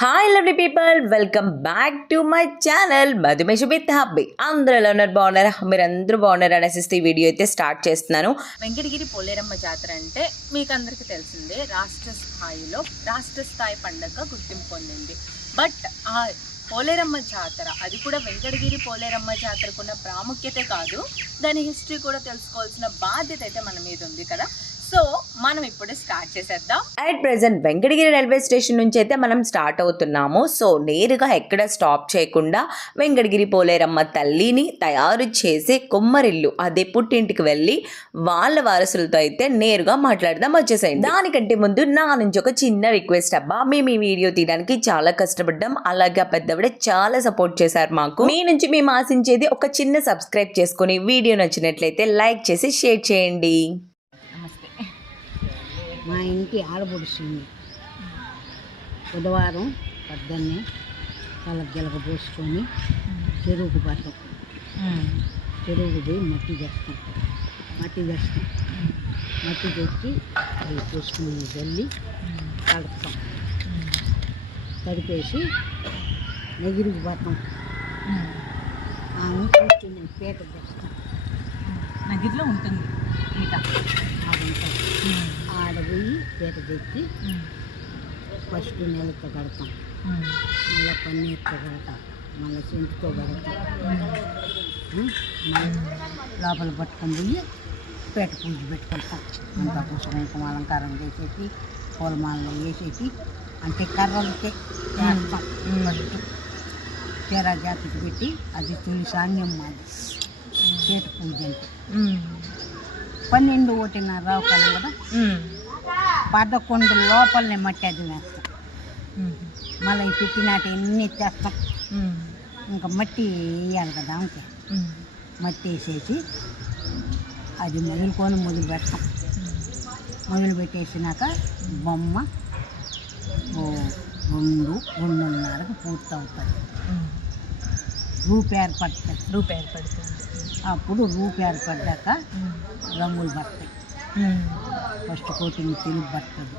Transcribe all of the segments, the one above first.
Hi lovely people welcome back to my channel Madhumesh with happy అందరూ ఎలా ఉన్నారు. బాగున్నారా? మీరు అందరూ బాగున్నారు అనేసి ఈ వీడియో అయితే స్టార్ట్ చేస్తున్నాను. వెంకటగిరి పోలేరమ్మ జాతర అంటే మీకు అందరికీ తెలిసిందే. రాష్ట్ర స్థాయిలో రాష్ట్ర స్థాయి పండగ గుర్తింపు పొందింది. బట్ ఆ పోలేరమ్మ జాతర అది కూడా వెంకటగిరి పోలేరమ్మ జాతరకున్న ప్రాముఖ్యతే కాదు. దాని హిస్టరీ కూడా తెలుసుకోవాల్సిన బాధ్యత అయితే మన మీద ఉంది కదా. సో మనం ఇప్పుడు స్టార్ట్ చేసేద్దాం. At present Venkatagiri railway station నుంచి అయితే మనం స్టార్ట్ అవుతున్నాము. సో నేరుగా ఎక్కడ స్టాప్ చేయకుండా వెంకటగిరి పోలేరమ్మ తల్లిని తయారు చేసే కొమ్మరిల్లు అదే పుట్టింటికి వెళ్ళి వాళ్ళ వారసులతో అయితే నేరుగా మాట్లాడదాం. వచ్చేసేయండి. దానికంటే ముందు నా నుంచి ఒక చిన్న రిక్వెస్ట్ అబ్బా. మేము ఈ వీడియో తీయడానికి చాలా కష్టపడ్డాం. అలాగే ఆ పెద్దవిడ చాలా సపోర్ట్ చేశారు మాకు. మీ నుంచి మేము ఆశించేది ఒక చిన్న సబ్స్క్రైబ్ చేసుకొని వీడియో నచ్చినట్లయితే లైక్ చేసి షేర్ చేయండి. మా ఇంటి ఆడపడుస్తుంది బుధవారం పొద్దున్నే తల గిలక పోసుకొని చెరువుకు పడతాం చెరువుకు పోయి మట్టి తెస్తాం. మట్టి తెస్తాం. మట్టి తెచ్చి అవి పోసుకుని జల్లి కలుపుతాం. తడిపేసి నెగిరికి పడతాం ఆమె కూర్చుని పీట తెస్తాం. నగిరిలో ఉంటుంది. ఈట ఆడ పోయి పీట తెచ్చి ఫస్ట్ నెలతో కడతాం. మళ్ళీ పన్నీర్తో కడతాం. మళ్ళీ చెంటుతో కడతాం. లోపల పట్టుకొని పోయి పేట పూజ పెట్టుకుంటాం. అంతా పుష్పం కుంకుమ అలంకారం చేసేసి పూలమాలలో వేసేసి అంటే కర్రలకే చేస్తాం. ఫస్ట్ చీర జాతికి పెట్టి అది తొలి సాంగ్యం మాది. పేట పూజ అంటే. పన్నెండు ఒకటిన్నర రావుకాలం కదా? పదకొండు లోపలనే మట్టి అది వేస్తాం. మళ్ళీ ఈ పెట్టినాట ఎన్ని తెస్తాం? ఇంకా మట్టి వేయాలి కదా అంతే. మట్టి వేసేసి అది మొదలుకొని మొదలు పెడతాం. మొదలు పెట్టేసినాక బొమ్మ ఓ రెండు రెండున్నరకు పూర్తి అవుతుంది రూపు ఏర్పడుతుంది రూపాయి ఏర్పడుతుంది అప్పుడు రూపు ఏర్పడ్డాక రంగులు పడతాయి ఫస్ట్ కోటింగ్ తెలుగు పడుతుంది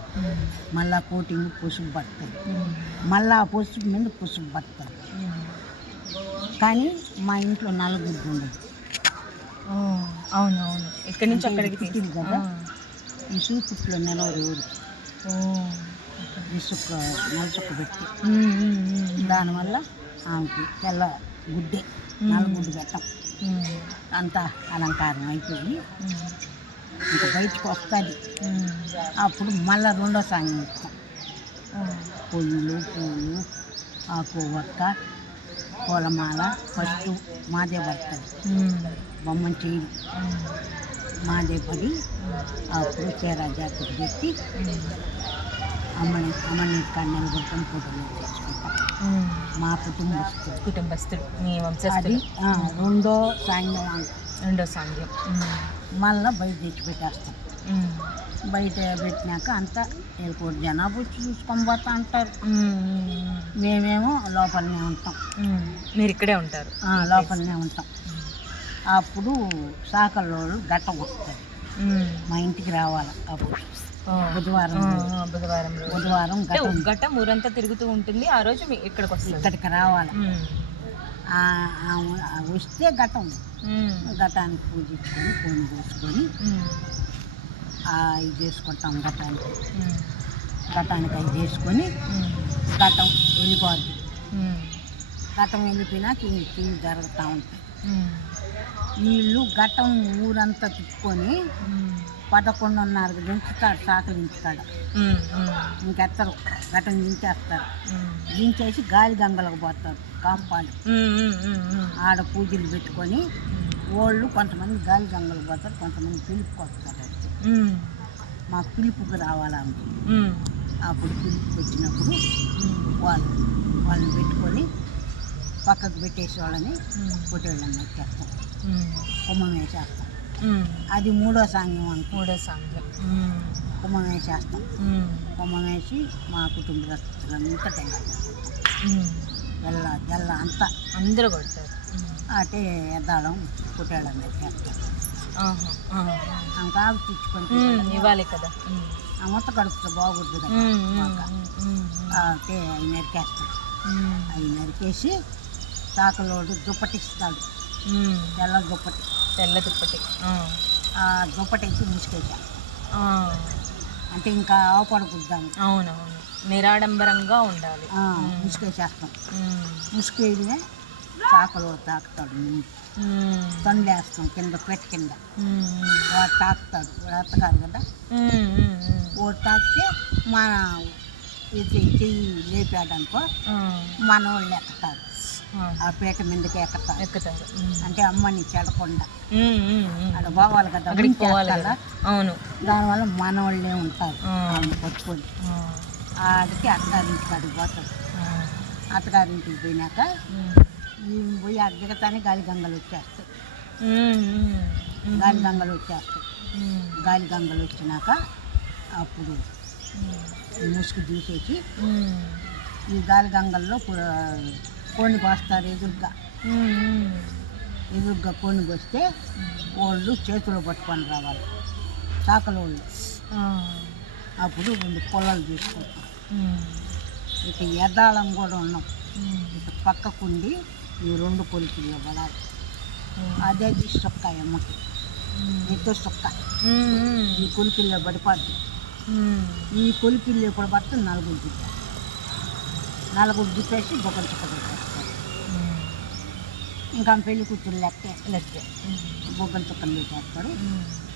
మళ్ళా కోటింగ్ పసుపు పడుతుంది మళ్ళా ఆ పసుపు మీద పసుపు పడుతుంది కానీ మా ఇంట్లో నలుగురు ఉండదు. అవును అవును ఇక్కడి నుంచి అక్కడికి ఇది పుట్టింది కదా. ఈ సూపుట్లో నిలవరు ఎవరు ఇసుక నలుసుక పెట్టి. దానివల్ల ఆమెకి తెల్ల గుడ్డే. నలుగుడ్డు పెట్టం. అంతా అలంకారం అయిపోయి ఇంకా బయటకు వస్తుంది. అప్పుడు మళ్ళా రెండో సాంగ్ ఇస్తాం పువ్వులు పూలు ఆకు ఒక్క పూలమాల ఫస్ట్ మాదే పడుతుంది. బొమ్మను చేయి మాదే పడి అప్పుడు చీర జాకెట్ పెట్టి అమ్మని అమ్మని కన్నెలు కొట్టుకొని ఫోటోలు మా కుటుంబస్తులు కుటుంబస్తులు మీ ఆ, రెండో అంటాం. రెండో సాంగ్యం మళ్ళీ బయట తెచ్చి పెట్టేస్తాం. బయట పెట్టినాక అంతా ఎయిర్పోర్ట్ జనాభా వచ్చి చూసుకొని పోతా అంటారు. మేమేమో లోపలనే ఉంటాం. మీరు ఇక్కడే ఉంటారు. లోపలనే ఉంటాం. అప్పుడు సాకల్లో ఘట్టం వస్తుంది మా ఇంటికి రావాలి అప్పుడు. బుధవారం. బుధవారం బుధవారం ఊరంతా తిరుగుతూ ఉంటుంది ఆ రోజు ఇక్కడికి వస్తుంది ఇక్కడికి రావాలి వస్తే ఉమ్. ఘటానికి పూజించుకొని ఫోన్ చేసుకొని ఇది చేసుకుంటాం ఘటానికి. ఘటానికి అది చేసుకొని. ఘటం వెళ్ళిపోద్ది. ఘటం వెళ్ళిపోయినాక ఈ టీవీ జరుగుతూ ఉంటాయి. వీళ్ళు ఘటం ఊరంతా తిప్పుకొని ఉమ్. పదకొండున్నరకు దించుతాడు సాకలు. ఉమ్. ఇంకెత్తరు ఘటం దించేస్తారు. దించేసి గాలి గంగలకు పోతారు కాంపాలు. ఆడ పూజలు పెట్టుకొని వాళ్ళు కొంతమంది గాలి గంగలకు పోతారు కొంతమంది పిలుపుకి వస్తారు. మాకు పిలుపుకి రావాలని ఉమ్. అప్పుడు పిలుపుకి వచ్చినప్పుడు వాళ్ళు వాళ్ళని పెట్టుకొని పక్కకు పెట్టేసి వాళ్ళని ఎక్కేస్తాం ఉమ్. కుమ్మం వేసేస్తాం. అది మూడో సాంగ్యం అనుకో మూడో సాంగ్యం. కుమ్మం వేసేస్తాం. కుమ్మం వేసి మా కుటుంబస్తులంతా టెంకాయ ఉమ్. జల్ల అంతా అందరూ కొడతారు. అటే ఎద్దాడం పుట్టేళ్ళని ఎక్కేస్తాం ఆహా. ఆహా. ఆమె కాపు తెచ్చుకొని ఉమ్. ఇవ్వాలి కదా మొత్త కడుపుతో బాగుంది కదా అంటే అవి నరికేస్తాం ఉమ్, అవి నరికేసి చాకలోడు దుప్పటిస్తాడు. తెల్ల దుప్పటి తెల్ల దుప్పటి. దుప్పటి ముసుకేసాం ఆ, అంటే ఇంకా ఆవుపడకూడదాన్ని అవునవును. నిరాడంబరంగా ఉండాలి. ముసుకేసేస్తాం ముసుకేయడమే చాకలోడు తాకుతాడు తండేస్తాం కింద పెట్టి కింద. వాడు తాకుతాడు వాడు కదా. వాడు తాకితే మన ఇది చెయ్యి లేపాడనుకో మన వాళ్ళు ఎక్కుతారు. ఆ, పీట మీదకి ఎక్కుతారు. ఎక్కుతారు. అంటే అమ్మని చెడకుండా. అక్కడ పోవాలి కదా? కదా. అవును. దానివల్ల మన వాళ్ళే ఉంటారు పట్టుకొని ఆడికి అత్తగారింటికి అడిగి పోతాడు ఆ, అత్తగారింటికి పోయినాక ఈమె పోయి అద్దెగతానే గాలి గంగలు వచ్చేస్తాయి. గాలి గంగలు వచ్చేస్తాయి. గాలి గంగలు వచ్చినాక అప్పుడు ఈ ముసుగు తీసేసి ఈ గాలి గంగల్లో కోడిని పోస్తారు ఎదురుగా. ఎదురుగా కోడిని పోస్తే వాళ్ళు చేతిలో పట్టుకొని రావాలి. చాకల వాళ్ళు అప్పుడు రెండు పొలాలు తీసుకుంటాం. ఇక ఎదాళం కూడా ఉన్నాం. ఇక పక్కకుండి ఈ రెండు పొలికిలు పడాలి అదే సొక్క అమ్మకి. నెత్తో సొక్క ఈ కొలికిల్లో పడిపోద్ది. ఈ కొలికిల్లో ఇప్పుడు పడితే నలుగురు దిప్పారు నలుగురు దిప్పేసి బొక్కలు చుక్క. ఇంకా పెళ్ళి కూతురు లెక్కే లెక్కే. బొగ్గలు చుక్కలు పెట్టేస్తారు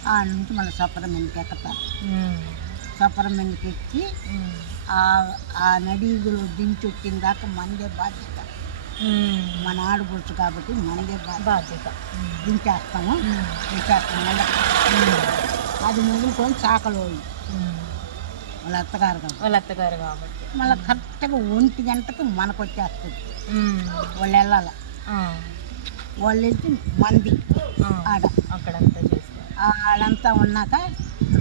ఆ నుంచి మళ్ళీ సప్పరం మీదకి ఎక్కుతారు సప్పరం మీదకి ఎక్కి ఆ నడీగులు దించి వచ్చిన దాకా మనదే బాధ్యత. మన ఆడపడుచు కాబట్టి మనదే బాధ్యత. దించేస్తాము. దించేస్తాము. అది ముగ్గురుకొని చాకలోళ్ళు. ఉమ్. వాళ్ళ అత్తగారు కాబట్టి. వాళ్ళ అత్తగారు కాబట్టి. మళ్ళీ కరెక్ట్గా ఒంటి గంటకు మనకు వచ్చేస్తుంది వాళ్ళు వెళ్ళాలి. వాళ్ళు వెళ్తే మంది ఆడ. అక్కడంతా చేస్తారు. ఆడంతా ఉన్నాక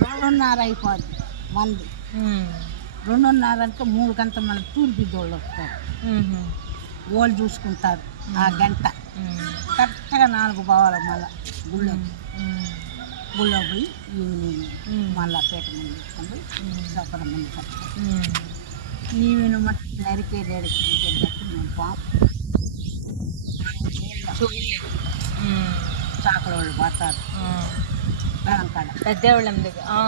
రెండున్నర అయిపోద్ది మంది. రెండున్నర అంటే మూడు గంట మళ్ళీ తూర్పు వాళ్ళు వస్తారు వాళ్ళు చూసుకుంటారు ఆ గంట. కరెక్ట్గా నాలుగు పోవాలి మళ్ళీ గుళ్ళో గుళ్ళో పోయి ఈవినింగ్ మళ్ళీ పీట ముందు తీసుకొని పోయి ఉమ్, సఫరం ముందు కట్టాలి ఉమ్. ఈవిని మట్టి నరికే రేడికి మేము పాము. చూడలేము ఉమ్, చాకల వాళ్ళు కాడ పెద్దవాళ్ళం దగ్గర ఆ,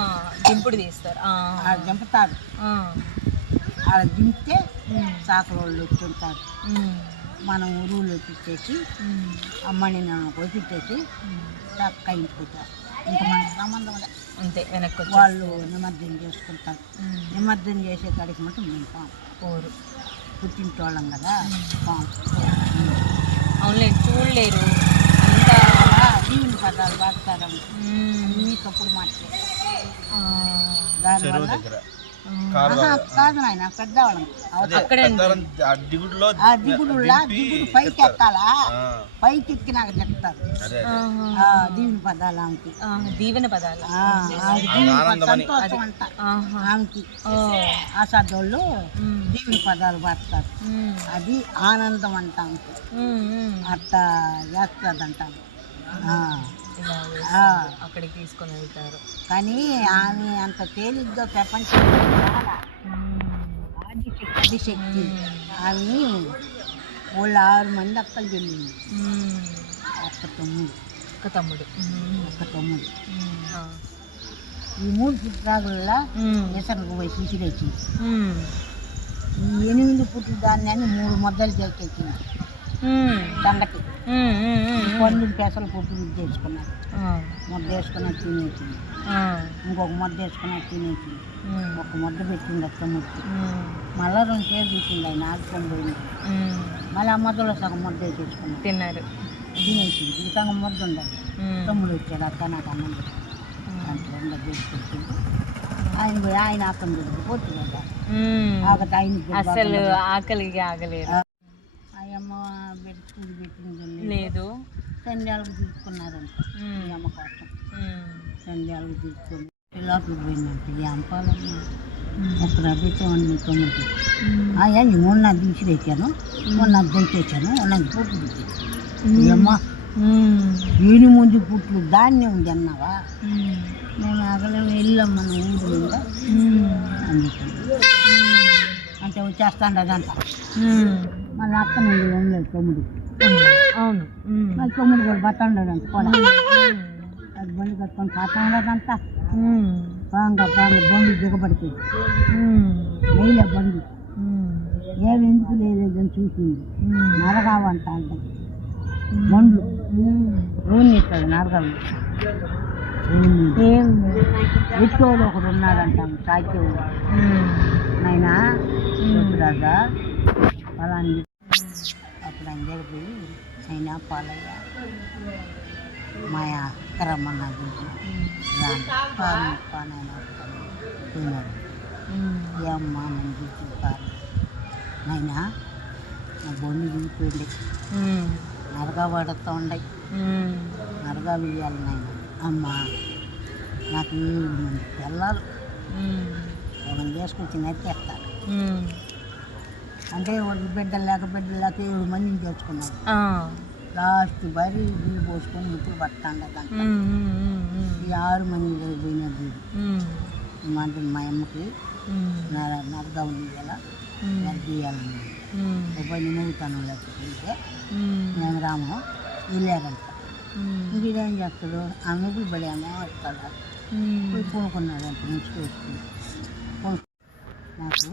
దింపుడు తీస్తారు. ఆ, ఆడ దింపుతారు. ఆడ దింపితే చాకల వాళ్ళు వచ్చి ఉంటారు ఉమ్, మనం ఎత్తిచ్చేసి ఉమ్, అమ్మని నన్ను ఉమ్. చక్క ఇంటికి వచ్చేస్తారు ఇంకా మనకు సంబంధం లేదు. అంతే వెనక్కి వాళ్ళు నిమజ్జనం చేసుకుంటారు. నిమజ్జనం చేసే కాడికి మటు మేము పాము పోరు. పుట్టింటోళ్ళం కదా పాము అవునులే చూడలేరు. అంతా దీవుని పదాలు వాడతారని ఉమ్, అన్నీ తప్పుడు మాట్లాడే ఆ, దానివల్ల కాదు నాయన పెద్దవాళ్ళం అక్కడే దిగుడులో ఆ దిగుడులా దిగుడు పైకి ఎక్కాలా? పైకి ఎక్కినాక చెప్తారు. అదే ఆహా. ఆ దీవుని పదాలు ఆమెకి. దీవెన సంతోషం అంట. ఆమెకి. దీవుని పదాలు వాడతారు ఉమ్, అది ఆనందం అంట. అట్లా చేస్తుంది ఆ. అక్కడికి తీసుకొని వెళ్తారు. కానీ ఆమె అంత తేలిగ్గా. ఉమ్, ఆదిశక్తి ఆదిశక్తి ఆమె వాళ్ళు ఆరు మంది అక్కలు చెల్లింది ఉమ్. ఒక్క తమ్ముడు. ఒక తమ్ముడు. ఒక్క తమ్ముడు. ఈ మూడు పుట్రాగుల్లో ఉమ్, ఇసరకు పోయి శిశిరెచ్చి ఉమ్, ఈ ఎనిమిది పుట్టు ధాన్యాన్ని మూడు ముద్దలు చేసేసింది. ఉమ్, పండు పెసలు వేసుకున్నారు ఆ, ముద్ద వేసుకుని తినేసింది ఇంకొక ముద్ద వేసుకుని తినేసింది ఒక ముద్ద పెట్టింది అత్త ఉమ్, మళ్ళా రెండు చేరు తీసింది ఆయన ఆడుకొని పోయింది. మళ్ళీ ఆ ముద్దలో సగం ముద్ద వేసేసుకున్నాం. తిన్నారు. తినేసింది. ఈ సగం ముద్ద ఉండదు తమ్ముడు వచ్చాడు అక్క నాకు అన్నం పెట్టు. దాంట్లో ఉండ చేసుకొచ్చింది ఆయన ఆయన పోతుంది అసలు ఆకలికి ఆగలేరు పెట్టింది లేదు. సంధ్యాలకు తీసుకున్నారంట. ఈ అమ్మ కోసం. సంధ్యాలకు తీసుకొని లోపలికి పోయిందంట. ఈ అంపాలమ్మ ఒక రబ్బితో ఉంది తొమ్మిది అయ్యా ఈ మొన్న తీసిరేసాను మొన్న దంచేసాను నాకు పుట్టు పుట్టి అమ్మ ఉమ్, వీని ముందు పుట్లు దాన్నే ఉంది అన్నావా. మేము. అగలేము వెళ్ళాం మన ఊరు అందుకని. వచ్చేస్తాండి అదంతా మన అక్క నుండి ఉండలేదు తమ్ముడు. అవును. మళ్ళీ తమ్ముడు కూడా బతాండడంట కూడా అది బండి కట్టుకొని పోతా ఉండదంతా బాగా బాగా బండి దిగబడుతుంది వేయలే బండి. ఏమి ఎందుకు లేదని చూసింది. నరగావంట అంటే మండ్లు రూమ్ ఇస్తుంది నరగాలు ఎట్టోడు ఒకడు ఉన్నాడంట సాకేవాడు ఆయన రాజా పలాని అప్పుడు పోయి ఆయన పాలయ్య. మా అక్కరమ్మ నా గురించి పోయినాడు ఏమ్మా నన్ను గురించి కాదు నాయనా నా బొన్ను దిగిపోయింది నరగా పడుతూ ఉండే. నరగా వేయాలి నాయన అమ్మ నాకు ఏడు మంది ఒకరిని చేసుకొచ్చి నరికేస్తారు అంటే ఒకటి బిడ్డలు లేక బిడ్డలు లేక ఏడు మందిని తెచ్చుకున్నాడు లాస్ట్ బరి నీళ్ళు పోసుకొని ముక్కులు పట్టాండ ఈ ఆరు మంది దగ్గర పోయినది మా మా అమ్మకి నర నరగా ఉండేలా నరికేయాలని ఒకటి నవ్వుతాను లేకపోతే మేము రాము ఇంక ఇదేం చేస్తాడు? ఆ నువ్వులు పడి అమ్మ వస్తాడా? పోయి పూనుకున్నాడు అంత నుంచి పూనుకు- నాకు.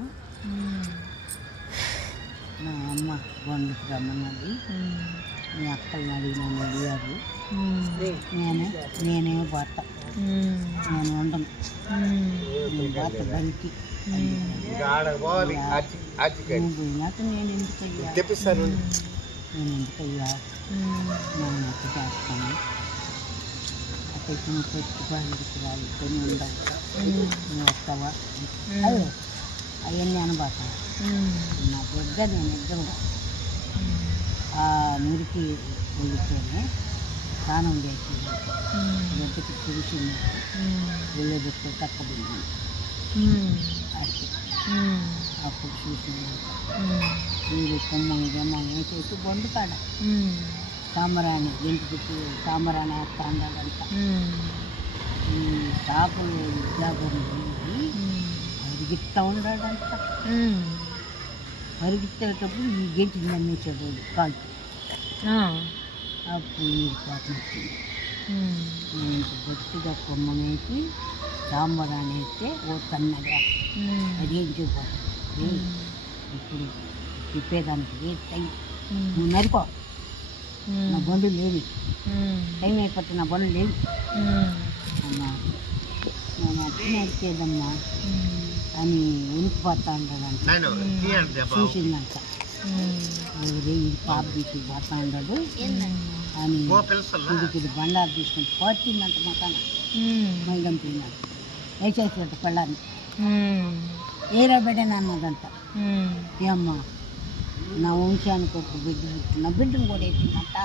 మా అమ్మ బండికి రమ్మన్నది. మీ అక్కల్ని అడిగినాను అడిగారు నేను నేనే భర్త. నేను ఉండను నేను భర్త బండికి పోయినాక నేను నేను ఎందుకయ్యా నేను ఎక్క చేస్తాను. అక్కడ పెట్టి బాగా రాలి కొని ఉండవు నువ్వు వస్తావా? అవన్నీ అనబాతాను నా బిడ్డ నేను ఇద్దరు ఆ మురికి వెళ్తేనే స్నానం చేసి బిడ్డకి తెలిసింది వెళ్ళే బిడ్డ తక్కబడింది అది అప్పుడు చూసింది. మీరు కొమ్మని జమ్మని వేసేసి బొండు కాడ సాంబరాణి ఇంటి పెట్టి సాంబరాణి వేస్తా ఉండాలంట ఈ షాపులు ఉద్యోగం పోయి అరిగిస్తా ఉన్నాడంట. అరిగిచ్చేటప్పుడు ఈ గెంటి నమ్మేసేవాడు కాలు అప్పుడు ఈ పాపం గట్టిగా కొమ్మనేసి సాంబరాన్ని వేస్తే ఓ కన్నగా అది చూపాలి ఇప్పుడు చెప్పేదానికి ఏ టైం? నువ్వు నరికో. నా బండు లేవి. టైం అయిపోతే నా బండు లేవు. అన్నా నేను అట్టి నరికేదమ్మా అని ఉనికిపోతా ఉంటాడంట చూసిందంట. ఎవరు ఈ పాప తీసి పోతా ఉన్నాడు అని ఇది బండారు తీసుకుని పోతుందంట మకాన మైదం తిన్నాడు. వేసేసేట పెళ్ళాన్ని. ఏరా బిడ్డని అన్నదంట ఏమ్మా నా వంశానికి ఒక బిడ్డ పుట్టి నా బిడ్డను కూడా వేసిందంట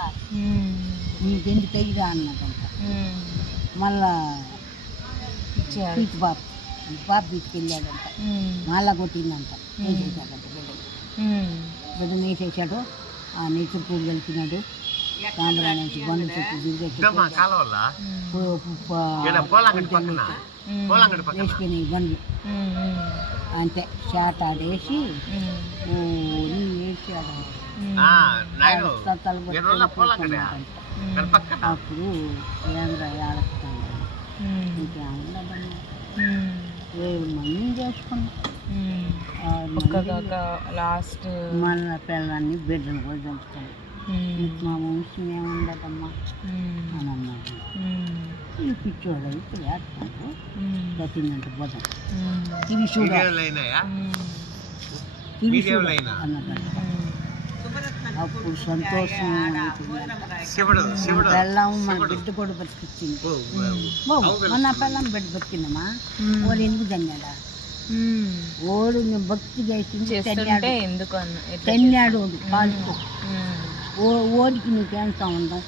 నీకెందుకు తెగిరా అన్నదంట. మళ్ళా పీచు బాబు బాబు తీసుకెళ్ళాడంట మళ్ళా కొట్టిందంట. వేసేసాడంట బిడ్డని బిడ్డను వేసేసాడు. ఆ నేచర్ పూలు కలిపినాడు. సాంబ్రాన్ని వేసి బండ్లు చుట్టూ తిరిగేసి వేసుకుని బండ్లు. అంతే. షాట్ ఆడేసి ఓని వేసాడు. అప్పుడు ఏంద్రా ఆడుస్తాను ఇంకేముండదమ్మా ఏడు మందిని చేసుకున్నాం. మంది లాస్ట్ మన పిల్లల్ని బిడ్డలు కూడా చంపుతాం మా వంశం ఏముండదమ్మా? అని అన్నాడు. ఈ పిచ్చోడు ఇప్పుడు వేస్తాడు గతిందంటే బుధం ఇవి చూడ. ఇవి చూడ. అన్నదంట అప్పుడు సంతోషం అయిపోయిందంట. మన పెళ్ళాం మన బిడ్డ కూడా బతికిచ్చింది బాబు మన పెళ్ళం బిడ్డ బతికిందమ్మా వాడు ఎందుకు తన్నాడా ఓడు నేను భక్తి చేసింది తన్నాడు ఎందుకు తన్నాడు వాడు కాలుతో ఓ ఓడికి నీకేం సంబంధం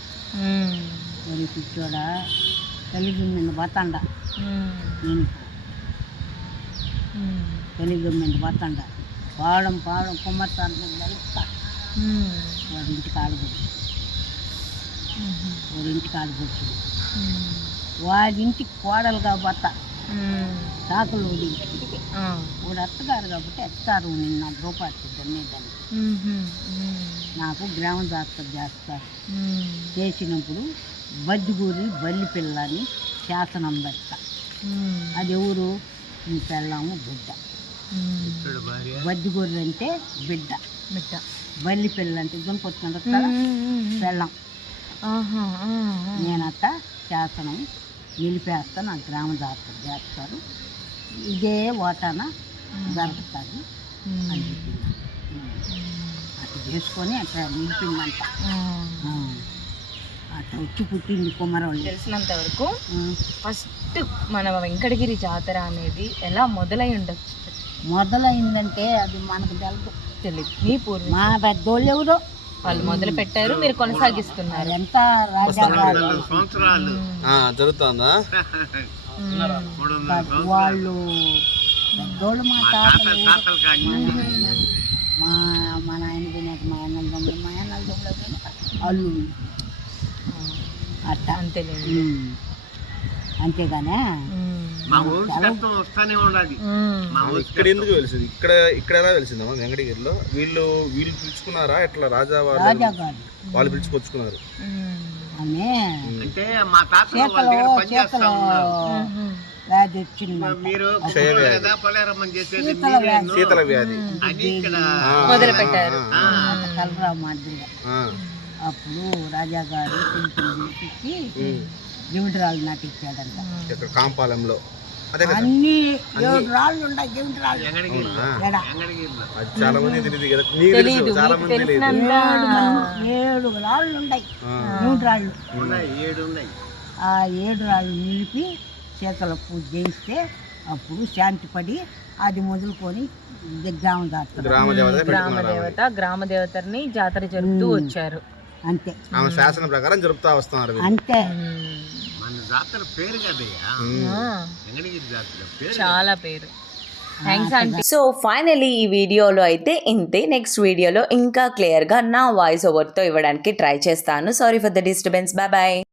ఓడి పిచ్చోడా కలిగి మీద బతండ నేను కలిగి మీద బతండ పాడం పాడం కుమ్మతాను నలుపుతా వాడి ఇంటికి ఆడబడి వాడి ఇంటికి ఆడబడి వాడింటికి. తాతలు ఇంటికి ఆ. వాడు అత్తగారు కాబట్టి అత్తగారు నిన్న ద్రౌపది దున్నేదాన్ని ఉమ్మ్. ఉమ్. నాకు గ్రామ జాతర చేస్తారు. చేసినప్పుడు బద్దిగూరి బల్లి పిల్లని శాసనం పెడతా. అది ఎవరు నీ పెళ్ళాము బిడ్డ. బద్దిగూరి అంటే బిడ్డ మిట్ట. బల్లి పిల్ల అంటే. పెళ్ళం ఆహా. ఆ. ఆ. నేనత్త శాసనం నిలిపేస్తా నా గ్రామ జాతర చేస్తారు ఇదే ఓటాన జరుగుతుంది ఉమ్. అని చెప్పింది అట్లా చేసుకొని అట్లా నిలిపిందంట. అట్లా వచ్చి పుట్టింది కుమరవల్లి తెలిసినంత వరకు. ఫస్ట్ మన వెంకటగిరి జాతర అనేది ఎలా మొదలై ఉండొచ్చు మొదలైందంటే అది మనకు తెలదు. తెలియదు మీ పూర్వం మా పెద్దోళ్ళు ఎవరో వాళ్ళు మొదలు పెట్టారు మీరు కొనసాగిస్తున్నారు. అదంతా రాజాగారు జరుగుతుందా. వాళ్ళు పెద్దోళ్ళు మా తాతలు మా మా నాయన తినేక మా అన్నల తమ్ముడు మా అన్నల తమ్ముడు అల్లు. అట్ట. అంతేగానే ఇక్కడ ఎందుకు వెలిసింది? ఇక్కడ ఇక్కడ ఎలా వెలిసిందమ్మా వెంకటగిరిలో? వీళ్ళు వీళ్ళు పిలుచుకున్నారా? ఇట్లా రాజా వాళ్ళు రాజాగారు వాళ్ళు పిలుచుకొచ్చుకున్నారు? అంటే మా తాత పొలేరమ్మని చేసేది శీతల వ్యాధి. శీతల వ్యాధి. అని ఇక్కడ ఆ, మొదలు పెట్టారు. ఆ, అంత కలరా మాదిరిగా. ఆ, అప్పుడు పిలిపించి ఉమ్. జీవితరాలు నాటించాడంట ఇక్కడ కాంపాలెంలో. అన్ని ఏడు రాళ్ళు ఉన్నాయి జీవిత రాళ్ళు. అవునా? ఎడ? అది చాలా మంది తెలియదు కదా. నీకు తెలీదు తెలుసు చాలా మీకు మంది తెలియదు. తెలిసినంత ఏడు మంది- ఏడు రాళ్ళు ఉన్నాయి ఆ, రాళ్ళు. ఉన్నాయి ఏడు ఉన్నాయి. ఆ ఏడు రాళ్ళు నిలిపి చేతల పూజ చేయిస్తే అప్పుడు శాంతి పడి అది మొదలుకొని గ్రామం దాస్తారు గ్రామ దేవత గ్రామ పెట్టుకున్నారు ఆమె. దేవత గ్రామ దేవతని జాతర జరుపుతూ వచ్చారు. అంతే. ఆమె శాసనం ప్రకారం జరుపుతా వస్తున్నారు వీళ్ళు. అంతే. మన జాతర పేరు కదయ్యా? ఉమ్. ఆ, వెంకటగిరి జాతర పేరు చాలా పేరు. సో ఫైనలీ ఈ వీడియోలో అయితే ఇంతే. నెక్స్ట్ వీడియోలో ఇంకా క్లియర్గా నా వాయిస్ ఓవర్తో ఇవ్వడానికి ట్రై చేస్తాను. Sorry for the disturbance bye bye